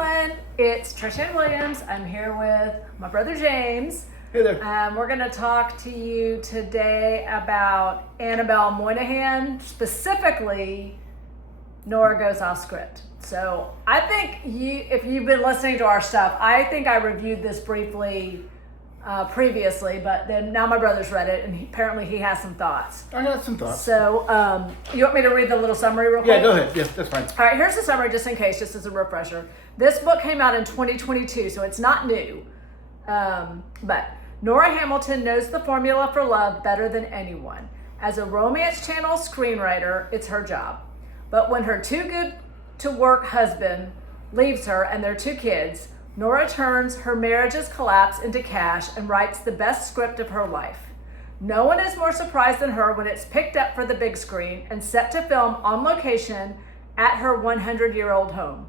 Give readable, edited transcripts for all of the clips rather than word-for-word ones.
everyone, it's Trishann Williams. I'm here with my brother James. Hey there. We're going to talk to you today about Annabel Monaghan, specifically Nora Goes Off Script. So I think if you've been listening to our stuff, I think I reviewed this briefly previously, but then now my brother's read it, and apparently he has some thoughts. I got some thoughts. So you want me to read the little summary real quick? Yeah, go ahead. Yeah, that's fine. All right, here's the summary just in case, just as a refresher. This book came out in 2022, so it's not new. But Nora Hamilton knows the formula for love better than anyone. As a Romance Channel screenwriter, it's her job. But when her too-good-to-work husband leaves her and their 2 kids, Nora turns her marriage's collapse into cash and writes the best script of her life. No one is more surprised than her when it's picked up for the big screen and set to film on location at her 100-year-old home.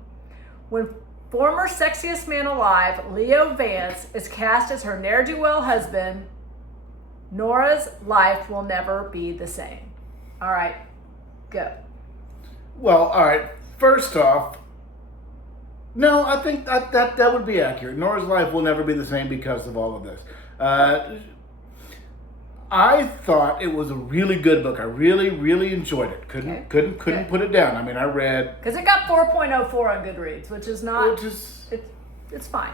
When former sexiest man alive, Leo Vance, is cast as her ne'er-do-well husband, Nora's life will never be the same. All right, go. Well, all right. First off, no, I think that would be accurate. Nora's life will never be the same because of all of this. I thought it was a really good book. I really enjoyed it. Couldn't put it down. I mean, I read because it got 4.04 on Goodreads, which is not. It's fine.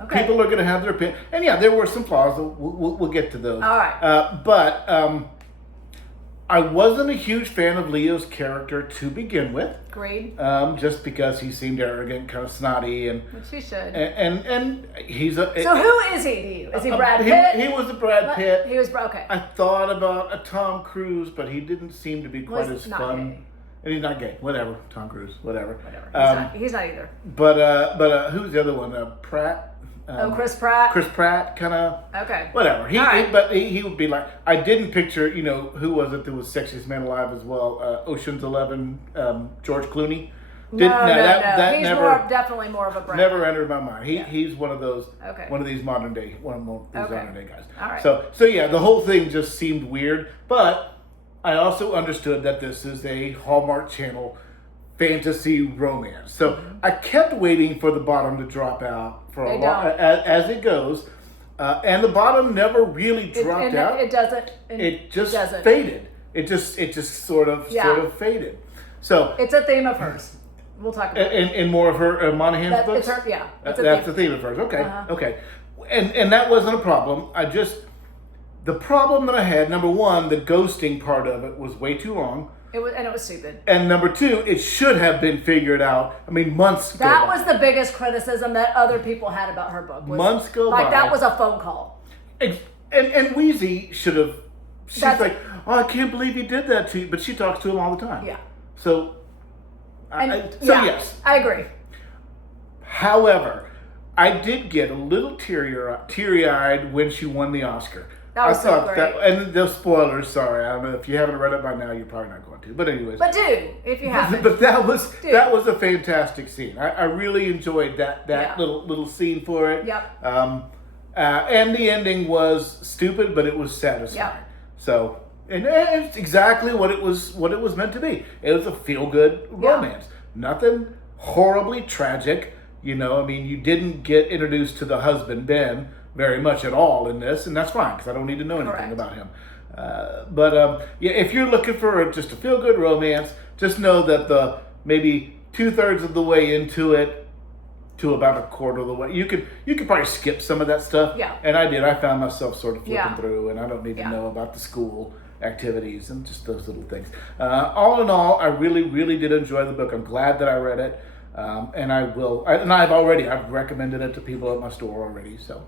Okay. People are going to have their opinion, and yeah, there were some flaws. We'll get to those. All right. But I wasn't a huge fan of Leo's character to begin with. Agreed. Just because he seemed arrogant, kind of snotty, and which he should. And he's a. So who is he to you? Is he Brad Pitt? He was a Brad Pitt. He was okay. I thought about a Tom Cruise, but he didn't seem to be quite as fun. Gay. And he's not gay. Whatever, Tom Cruise. Whatever. He's not either. But who's the other one? Pratt. Chris Pratt. Chris Pratt, kind of. Okay. Whatever. But he would be like. I didn't picture. Who was it that was sexiest man alive as well? Ocean's 11. George Clooney. No. He's definitely more of a Brad. Never entered my mind. He's one of those. Okay. One of these modern day guys. All right. So yeah, the whole thing just seemed weird. But I also understood that this is a Hallmark Channel fantasy romance. So I kept waiting for the bottom to drop out for a while as it goes, and the bottom never really dropped out. It doesn't. It just faded. It just sort of faded. So it's a theme of hers. We'll talk about it. In more of her Monaghan's books. That's the theme of hers. Okay, okay, and that wasn't a problem. The problem that I had, number one, the ghosting part of it was way too long. It was stupid. And number two, it should have been figured out. I mean, months ago. That was the biggest criticism that other people had about her book. Months go by. Like, that was a phone call. And Wheezy should have. She's like, oh, I can't believe he did that to you. But she talks to him all the time. Yeah. So, yes. I agree. However, I did get a little teary-eyed when she won the Oscar. That was so great. And the spoilers, sorry. I don't know if you haven't read it by now, you're probably not going to. But anyways. But do, if you haven't. But that was a fantastic scene. I really enjoyed that little scene for it. Yep. And the ending was stupid, but it was satisfying. Yep. So, and it's exactly what it was meant to be. It was a feel-good romance. Nothing horribly tragic. I mean, you didn't get introduced to the husband, Ben, very much at all in this, and that's fine because I don't need to know anything about him. But if you're looking for just a feel-good romance, just know that maybe 2/3 of the way into it to about a quarter of the way, you could probably skip some of that stuff. Yeah. And I did. I found myself sort of flipping through, and I don't need to know about the school activities and just those little things. All in all, I really did enjoy the book. I'm glad that I read it, and I've recommended it to people at my store already. So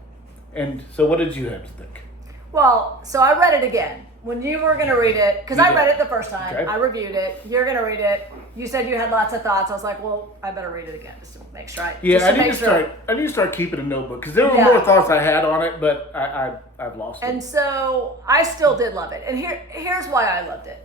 what did you have to think? Well, so I read it again. When you were going to read it, because I read it the first time, I reviewed it. You're going to read it. You said you had lots of thoughts. I was like, well, I better read it again just to make sure. I need to start keeping a notebook because there were more thoughts I had on it, but I've lost it. And so I still did love it. And here's why I loved it.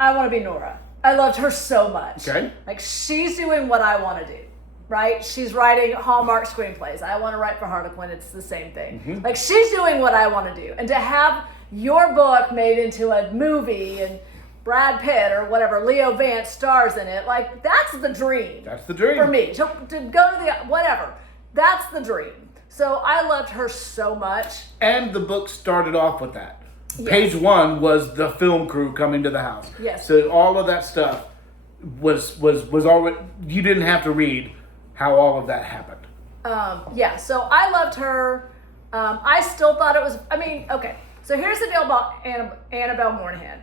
I want to be Nora. I loved her so much. Okay. Like, she's doing what I want to do. Right? She's writing Hallmark screenplays. I want to write for Harlequin. It's the same thing. Mm-hmm. Like, she's doing what I want to do. And to have your book made into a movie and Brad Pitt or whatever, Leo Vance stars in it. Like, that's the dream. That's the dream. For me. To go to the, whatever. That's the dream. So I loved her so much. And the book started off with that. Yes. Page 1 was the film crew coming to the house. Yes. So all of that stuff was already, you didn't have to read how all of that happened. Yeah, so I loved her. I still thought it was, okay. So here's the deal about Annabel Monaghan.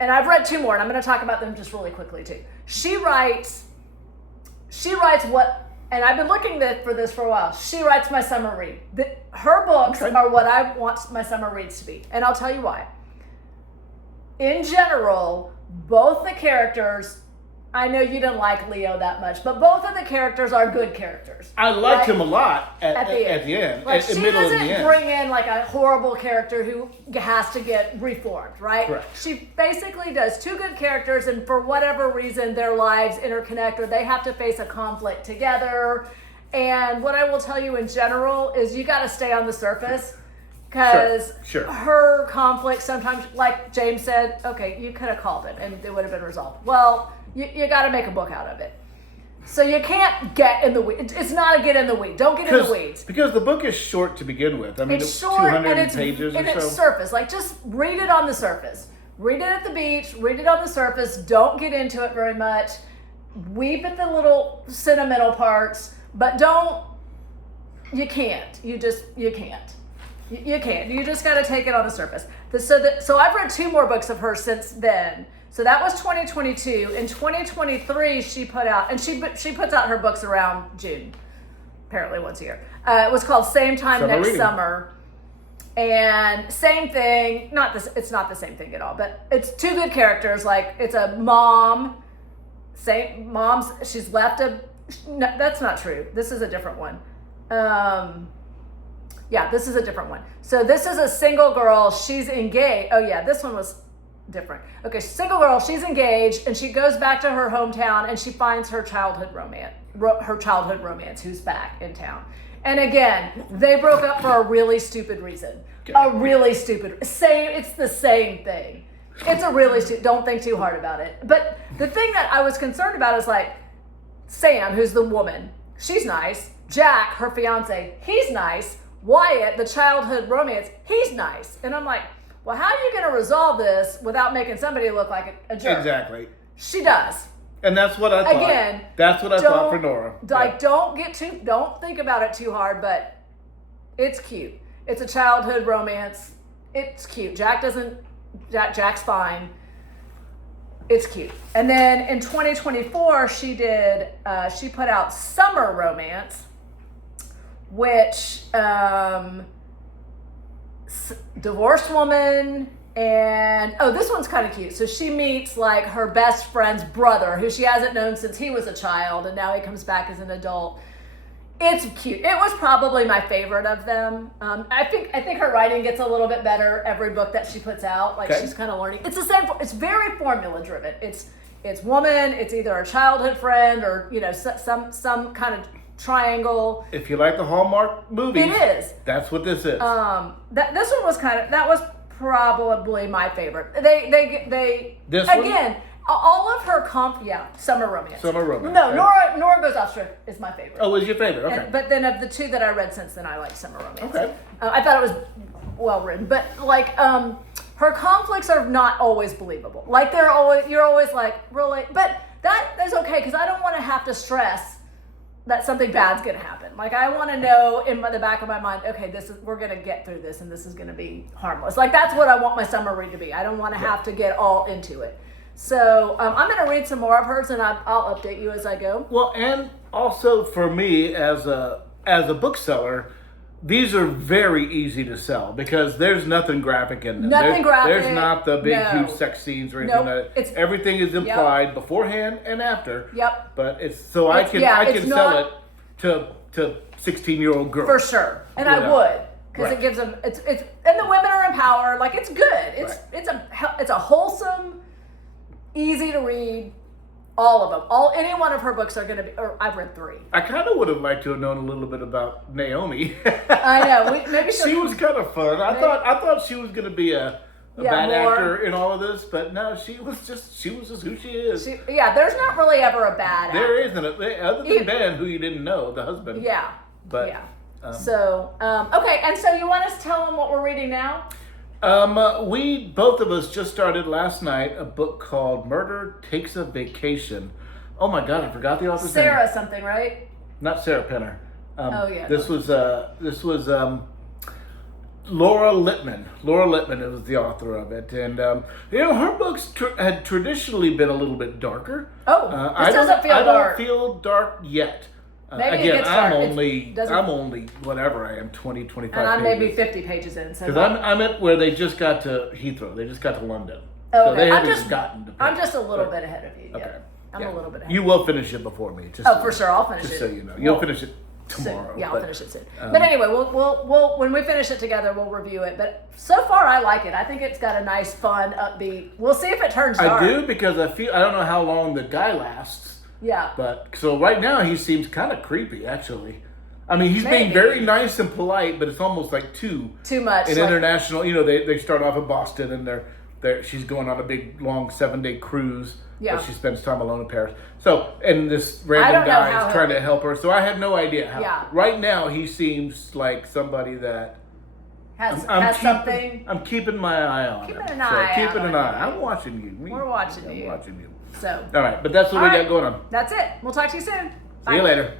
And I've read 2 more, and I'm going to talk about them just really quickly, too. She writes what, and I've been looking for this for a while. She writes my summer read. Her books are what I want my summer reads to be. And I'll tell you why. In general, both the characters, I know you didn't like Leo that much, but both of the characters are good characters. I liked him a lot at the end. Like, she middle doesn't bring in like a horrible character who has to get reformed, right? Correct. She basically does 2 good characters, and for whatever reason, their lives interconnect, or they have to face a conflict together. And what I will tell you in general is you got to stay on the surface. Because Sure. her conflict sometimes, like James said, okay, you could have called it and it would have been resolved. Well, you got to make a book out of it. So you can't get in the weeds. It's not a get in the weeds. Don't get in the weeds. Because the book is short to begin with. I mean, It's short 200 and it's pages and or so. it's surface. Like, just read it on the surface. Read it at the beach. Read it on the surface. Don't get into it very much. Weep at the little sentimental parts, but don't. You can't. You can't. You can't. You just got to take it on the surface. So I've read 2 more books of hers since then. So that was 2022. In 2023, she put out, and she puts out her books around June, apparently once a year. It was called Same Time Next Summer. And same thing, it's not the same thing at all, but it's 2 good characters. Like, it's a mom, she's left no, that's not true. This is a different one. Yeah, this is a different one. So this is a single girl. She's engaged. Oh yeah, this one was different. Okay, single girl. She's engaged, and she goes back to her hometown, and she finds her childhood romance, who's back in town. And again, they broke up for a really stupid reason. A really stupid. It's the same thing. It's a really stupid. Don't think too hard about it. But the thing that I was concerned about is, like, Sam, who's the woman. She's nice. Jack, her fiance, he's nice. Wyatt, the childhood romance, he's nice. And I'm like, well, how are you going to resolve this without making somebody look like a jerk? Exactly. She does. And that's what I thought. Again, that's what I thought for Nora. Like, don't think about it too hard, but it's cute. It's a childhood romance. It's cute. Jack's fine. It's cute. And then in 2024, she put out Summer Romance, which divorced woman, and this one's kind of cute. So she meets, like, her best friend's brother, who she hasn't known since he was a child, and now he comes back as an adult. It's cute. It was probably my favorite of them. I think her writing gets a little bit better every book that she puts out. Like, she's kind of learning. It's the same. It's very formula driven. It's woman. It's either a childhood friend or, some kind of triangle. If you like the Hallmark movies, it is. That's what this is. This one was that was probably my favorite. They this again. One? All of her Summer Romance. Summer Romance. No, Nora Goes Off Script is my favorite. Oh, was your favorite? Okay. But then of the 2 that I read since then, I like Summer Romance. Okay. I thought it was well written, but, like, her conflicts are not always believable. Like, you're always like, really? But that is okay, because I don't want to have to stress that something bad's going to happen. Like, I want to know in the back of my mind, okay, we're going to get through this, and this is going to be harmless. Like, that's what I want my summer read to be. I don't want to have to get all into it. So I'm going to read some more of hers, and I'll update you as I go. Well, and also for me as a bookseller, these are very easy to sell because there's nothing graphic in them. Nothing graphic. There's not the big huge sex scenes or anything like that. Everything is implied beforehand and after. Yep. But I can sell it to 16-year-old girls. For sure. And I would. Because it gives them it's and the women are empowered. Like, it's good. It's a wholesome, easy to read. All of them. Any one of her books are going to be, or I've read 3. I kind of would have liked to have known a little bit about Naomi. I know. Maybe she was kind of fun. I thought she was going to be a a Yeah, bad more. actor in all of this, but no, she was just who she is. There's not really ever a bad actor. There isn't, other than Ben, who you didn't know, the husband. Yeah. But, yeah. Okay, and so you want us to tell them what we're reading now? We, both of us, just started last night a book called Murder Takes a Vacation. Oh my God, I forgot the author's name. Sarah something, right? Not Sarah Penner. This was Laura Lippman. Laura Lippman was the author of it, and her books had traditionally been a little bit darker. Oh, this doesn't feel dark. I don't feel dark yet. Maybe again, it gets dark. I'm only whatever I am, 20, 25 and I'm pages. maybe 50 pages in. Because I'm at where they just got to Heathrow. They just got to London. Oh, so okay. they haven't even gotten to I'm just a little bit ahead of you. Yeah. Okay. I'm a little bit ahead. You will finish it before me. Just for sure. I'll finish it. Just so you know. You'll finish it tomorrow. Soon. Yeah, I'll finish it soon. But anyway, we'll when we finish it together, we'll review it. But so far, I like it. I think it's got a nice, fun, upbeat. We'll see if it turns dark. I do, because I don't know how long the guy lasts. Yeah. But so right now he seems kind of creepy, actually. I mean, he's being Maybe. very nice and polite, but it's almost like too much. An international, they start off in Boston, and she's going on a big long 7-day cruise. Yeah. But she spends time alone in Paris. So, and this random guy is trying to help her. So I have no idea how. Yeah. Right now he seems like somebody that has something. I'm keeping my eye on him. Keeping an eye. I'm watching you. We're watching you. I'm watching you. So. All right, but that's what we got going on. That's it. We'll talk to you soon. See you later.